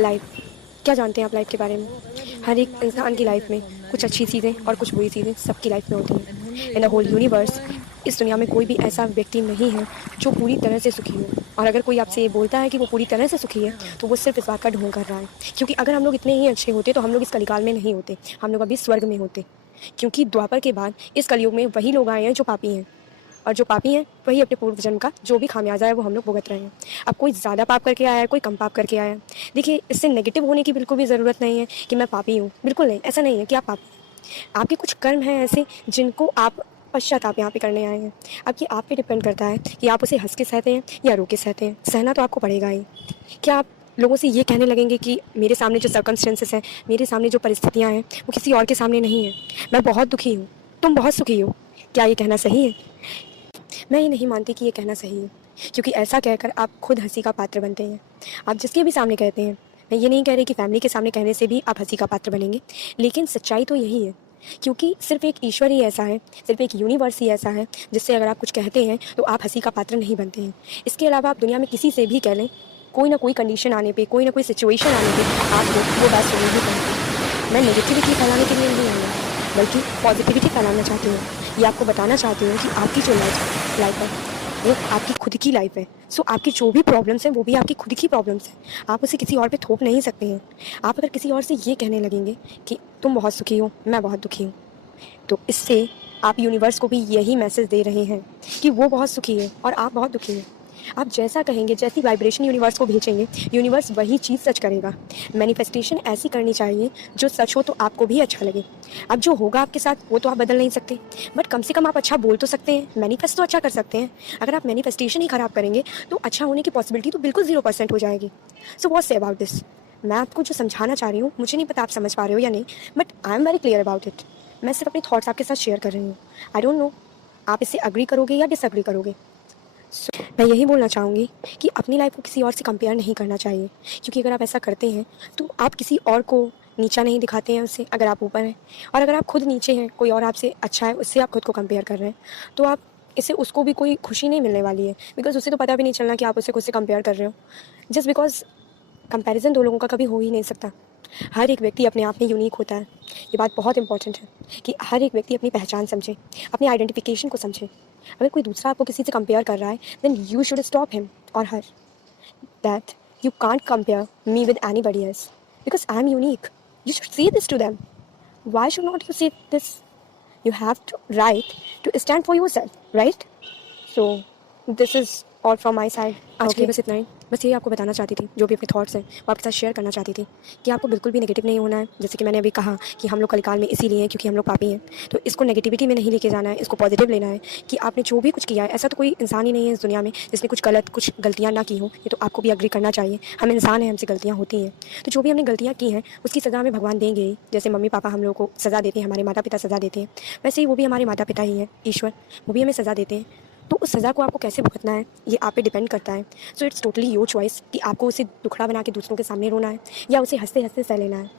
Life, क्या जानते हैं आप लाइफ के बारे में? हर एक इंसान की लाइफ में कुछ अच्छी चीज़ें और कुछ बुरी चीज़ें सबकी लाइफ में होती हैं। इन द होल यूनिवर्स, इस दुनिया में कोई भी ऐसा व्यक्ति नहीं है जो पूरी तरह से सुखी हो। और अगर कोई आपसे ये बोलता है कि वो पूरी तरह से सुखी है, तो वो सिर्फ इस बात का ढोंग कर रहा है। क्योंकि अगर हम लोग इतने ही अच्छे होते तो हम लोग इस कलिकाल में नहीं होते, हम लोग अभी स्वर्ग में होते। क्योंकि द्वापर के बाद इस कलयुग में वही लोग आए हैं जो पापी हैं, और जो पापी हैं वही अपने पूर्व जन्म का जो भी खामियाजा है वो हम लोग भुगत रहे हैं। अब कोई ज़्यादा पाप करके आया है, कोई कम पाप करके आया है। देखिए, इससे नेगेटिव होने की बिल्कुल भी ज़रूरत नहीं है कि मैं पापी हूँ, बिल्कुल नहीं, ऐसा नहीं है कि आप पापी हैं। आपके कुछ कर्म हैं ऐसे जिनको आप पश्चाताप यहाँ पे करने आए हैं। अब ये आप पे डिपेंड करता है कि आप उसे हंस के सहते हैं या रो के सहते हैं। सहना तो आपको पड़ेगा ही। क्या आप लोगों से ये कहने लगेंगे कि मेरे सामने जो सर्कमस्टेंसेस हैं, मेरे सामने जो परिस्थितियाँ हैं, वो किसी और के सामने नहीं है, मैं बहुत दुखी हूँ, तुम बहुत सुखी हो? क्या ये कहना सही है? मैं ये नहीं मानती कि ये कहना सही है, क्योंकि ऐसा कहकर आप खुद हंसी का पात्र बनते हैं। आप जिसके भी सामने कहते हैं, मैं ये नहीं कह रही कि फैमिली के सामने कहने से भी आप हंसी का पात्र बनेंगे, लेकिन सच्चाई तो यही है। क्योंकि सिर्फ एक ईश्वर ही ऐसा है, सिर्फ एक यूनिवर्स ही ऐसा है जिससे अगर आप कुछ कहते हैं तो आप हंसी का पात्र नहीं बनते हैं। इसके अलावा आप दुनिया में किसी से भी कह लें, कोई ना कोई कंडीशन आने पे, कोई ना कोई सिचुएशन आने पे आपको वो बात सुननी ही पड़ती है। मैं नेगेटिविटी फैलाने के लिए नहीं आई हूँ, बल्कि पॉजिटिविटी फैलाना चाहती हूँ। ये आपको बताना चाहती हूँ कि आपकी जो लाइफ है वो आपकी खुद की लाइफ है। सो आपकी जो भी प्रॉब्लम्स हैं वो भी आपकी खुद की प्रॉब्लम्स हैं। आप उसे किसी और पे थोप नहीं सकते हैं। आप अगर किसी और से ये कहने लगेंगे कि तुम बहुत सुखी हो, मैं बहुत दुखी हूँ, तो इससे आप यूनिवर्स को भी यही मैसेज दे रहे हैं कि वो बहुत सुखी है और आप बहुत दुखी हैं। आप जैसा कहेंगे, जैसी वाइब्रेशन यूनिवर्स को भेजेंगे, यूनिवर्स वही चीज़ सच करेगा। मैनिफेस्टेशन ऐसी करनी चाहिए जो सच हो तो आपको भी अच्छा लगे। अब जो होगा आपके साथ वो तो आप बदल नहीं सकते, बट कम से कम आप अच्छा बोल तो सकते हैं, मैनिफेस्ट तो अच्छा कर सकते हैं। अगर आप मैनिफेस्टेशन ही ख़राब करेंगे तो अच्छा होने की पॉसिबिलिटी तो बिल्कुल 0% हो जाएगी। So what say about this? मैं आपको जो समझाना चाह रही हूँ, मुझे नहीं पता आप समझ पा रहे हो या नहीं, but I am very clear about it. मैं सिर्फ अपने थॉट्स आपके साथ शेयर कर रही हूँ। आई डोंट नो आप इससे अग्री करोगे या डिसअग्री करोगे। मैं यही बोलना चाहूँगी कि अपनी लाइफ को किसी और से कंपेयर नहीं करना चाहिए, क्योंकि अगर आप ऐसा करते हैं तो आप किसी और को नीचा नहीं दिखाते हैं उससे, अगर आप ऊपर हैं। और अगर आप खुद नीचे हैं, कोई और आपसे अच्छा है, उससे आप खुद को कंपेयर कर रहे हैं, तो आप इससे उसको भी कोई खुशी नहीं मिलने वाली है, बिकॉज उसे तो पता भी नहीं चलना कि आप उससे खुद से कंपेयर कर रहे हो। जस्ट बिकॉज कंपैरिजन दो लोगों का कभी हो ही नहीं सकता। हर एक व्यक्ति अपने आप में यूनिक होता है। ये बात बहुत इंपॉर्टेंट है कि हर एक व्यक्ति अपनी पहचान समझे, अपनी आइडेंटिफिकेशन को समझे। अगर कोई दूसरा आपको किसी से कंपेयर कर रहा है, then you should stop him और her, that you can't compare me with anybody else because I am unique. You should say this to them. Why should not you say this? You have to right to stand for yourself, right? So this is all from my side. आज के लिए बस इतना ही। बस यही आपको बताना चाहती थी, जो भी अपने थॉट्स हैं वो आपके साथ शेयर करना चाहती थी, कि आपको बिल्कुल भी नेगेटिव नहीं होना है। जैसे कि मैंने अभी कहा कि हम लोग कलिकाल में इसीलिए हैं क्योंकि हम लोग पापी हैं, तो इसको नेगेटिविटी में नहीं लेके जाना है, इसको पॉजिटिव लेना है कि आपने जो भी कुछ किया है, ऐसा तो कोई इंसान ही नहीं है इस दुनिया में जिसने कुछ गलत, कुछ गलतियाँ ना की हो। ये तो आपको भी अग्री करना चाहिए। हम इंसान हैं, हमसे गलतियाँ होती हैं, तो जो भी हमने गलतियाँ की हैं उसकी सज़ा हमें भगवान देंगे ही। जैसे मम्मी पापा हम लोग को सज़ा देते हैं, हमारे माता पिता सज़ा देते हैं, वैसे ही वो भी हमारे माता पिता ही हैं, ईश्वर, वो भी हमें सज़ा देते हैं। तो उस सज़ा को आपको कैसे भुगतना है ये आप पे डिपेंड करता है। So it's totally your choice कि आपको उसे दुखड़ा बना के दूसरों के सामने रोना है या उसे हंसते हंसते सह लेना है।